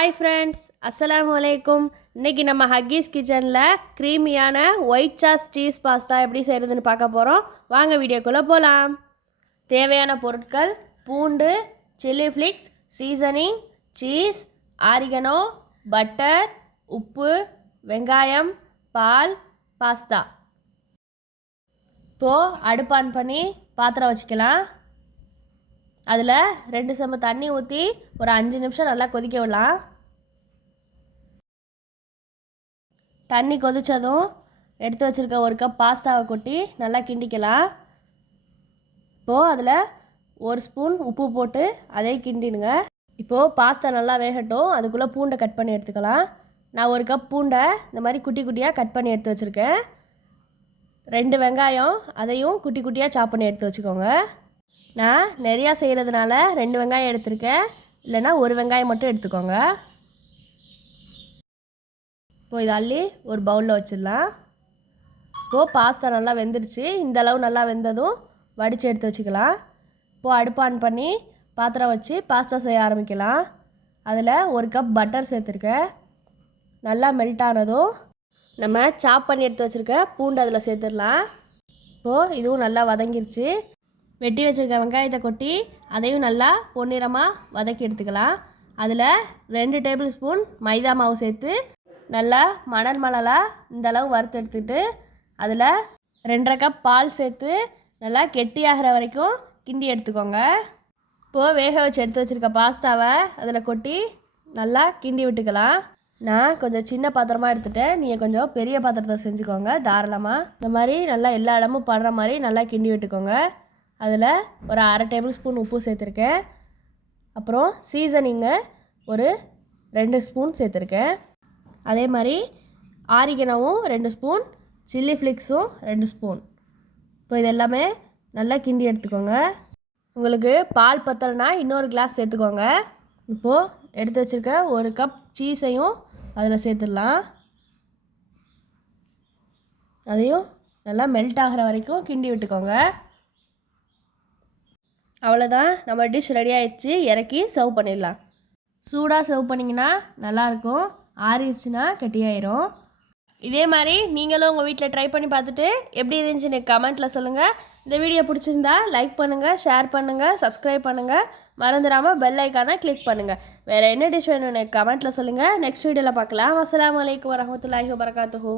Hi friends, அஸ்ஸலாமு அலைக்கும். இன்றைக்கி நம்ம ஹக்கீஸ் கிச்சனில் க்ரீமியான ஒயிட் சாஸ் சீஸ் பாஸ்தா எப்படி செய்கிறதுன்னு பார்க்க போகிறோம். வாங்க வீடியோக்குள்ளே போகலாம். தேவையான பொருட்கள்: பூண்டு, chilli flakes, seasoning, cheese, oregano, butter, உப்பு, வெங்காயம், பால், பாஸ்தா. இப்போது அடுப்பு ஆன் பண்ணி பாத்திரம் வச்சுக்கலாம். அதில் 2 செம்பு தண்ணி ஊற்றி ஒரு 5 நிமிஷம் நல்லா கொதிக்க விடலாம். தண்ணி கொதித்ததும் எடுத்து வச்சுருக்க 1 கப் பாஸ்தாவை கொட்டி நல்லா கிண்டிக்கலாம். இப்போது அதில் 1 ஸ்பூன் உப்பு போட்டு அதை கிண்டிடுங்க. இப்போது பாஸ்தா நல்லா வேகட்டும். அதுக்குள்ளே பூண்டை கட் பண்ணி எடுத்துக்கலாம். நான் 1 கப் பூண்டை இந்த மாதிரி குட்டி குட்டியாக கட் பண்ணி எடுத்து வச்சுருக்கேன். 2 வெங்காயம், அதையும் குட்டி குட்டியாக சாப் பண்ணி எடுத்து வச்சுக்கோங்க. நான் நிறையா செய்கிறதுனால 2 வெங்காயம் எடுத்திருக்கேன், இல்லைனா 1 வெங்காயம் மட்டும் எடுத்துக்கோங்க. இப்போது இதை அள்ளி ஒரு பவுலில் வச்சிடலாம். இப்போது பாஸ்தா நல்லா வெந்துருச்சு. இந்த அளவு நல்லா வெந்ததும் வடித்து எடுத்து வச்சுக்கலாம். இப்போது அடுப்பு ஆன் பண்ணி பாத்திரம் வச்சு பாஸ்தா செய்ய ஆரம்பிக்கலாம். அதில் 1 கப் பட்டர் சேர்த்துருக்கேன். நல்லா மெல்ட் ஆனதும் நம்ம சாப் பண்ணி எடுத்து வச்சுருக்க பூண்டு அதில் சேர்த்துடலாம். இப்போது இதுவும் நல்லா வதங்கிருச்சு. வெட்டி வச்சுருக்க வெங்காயத்தை கொட்டி அதையும் நல்லா பொன்னிறமாக வதக்கி எடுத்துக்கலாம். அதில் 2 டேபிள் ஸ்பூன் மைதா மாவு சேர்த்து நல்லா மணலாக இந்தளவு வறுத்து எடுத்துக்கிட்டு அதில் 2.5 கப் பால் சேர்த்து நல்லா கெட்டியாகிற வரைக்கும் கிண்டி எடுத்துக்கோங்க. இப்போது வேக வச்சு எடுத்து வச்சுருக்க பாஸ்தாவை அதில் கொட்டி நல்லா கிண்டி விட்டுக்கலாம். நான் கொஞ்சம் சின்ன பாத்திரமாக எடுத்துகிட்டேன், நீங்கள் கொஞ்சம் பெரிய பாத்திரத்தை செஞ்சுக்கோங்க. தாராளமாக இந்த மாதிரி நல்லா எல்லா இடமும் படுற மாதிரி நல்லா கிண்டி விட்டுக்கோங்க. அதில் ஒரு 1/2 டேபிள் ஸ்பூன் உப்பு சேர்த்துருக்கேன். அப்புறம் சீசனிங்கை ஒரு 2 ஸ்பூன் சேர்த்துருக்கேன். அதே மாதிரி ஆரிகனோவும் 2 ஸ்பூன், சில்லி ஃப்ளிக்ஸும் 2 ஸ்பூன். இப்போ இது எல்லாமே நல்லா கிண்டி எடுத்துக்கோங்க. உங்களுக்கு பால் பத்தலைனா இன்னொரு கிளாஸ் சேர்த்துக்கோங்க. இப்போது எடுத்து வச்சுருக்க 1 கப் சீஸையும் அதில் சேர்த்துடலாம். அதையும் நல்லா மெல்ட் ஆகிற வரைக்கும் கிண்டி விட்டுக்கோங்க. அவ்வளோதான், நம்ம டிஷ் ரெடி ஆகிடுச்சு. இறக்கி சர்வ் பண்ணிடலாம். சூடாக சர்வ் பண்ணிங்கன்னா நல்லாயிருக்கும், ஆறிடுச்சுன்னா கெட்டியாயிரும். இதே மாதிரி நீங்களும் உங்கள் வீட்டில் ட்ரை பண்ணி பார்த்துட்டு எப்படி இருந்துச்சுன்னு எனக்கு கமெண்ட்டில் சொல்லுங்கள். இந்த வீடியோ பிடிச்சிருந்தா லைக் பண்ணுங்கள், ஷேர் பண்ணுங்கள், சப்ஸ்கிரைப் பண்ணுங்கள். மறந்துடாமல் பெல் ஐக்கானை கிளிக் பண்ணுங்கள். வேறு என்ன டிஷ் வேணும்னு எனக்கு கமெண்ட்டில் சொல்லுங்கள். நெக்ஸ்ட் வீடியோவில் பார்க்கலாம். அஸ்ஸலாமு அலைக்கும் வரஹ்மத்துல்லாஹி வபரகாத்துஹு.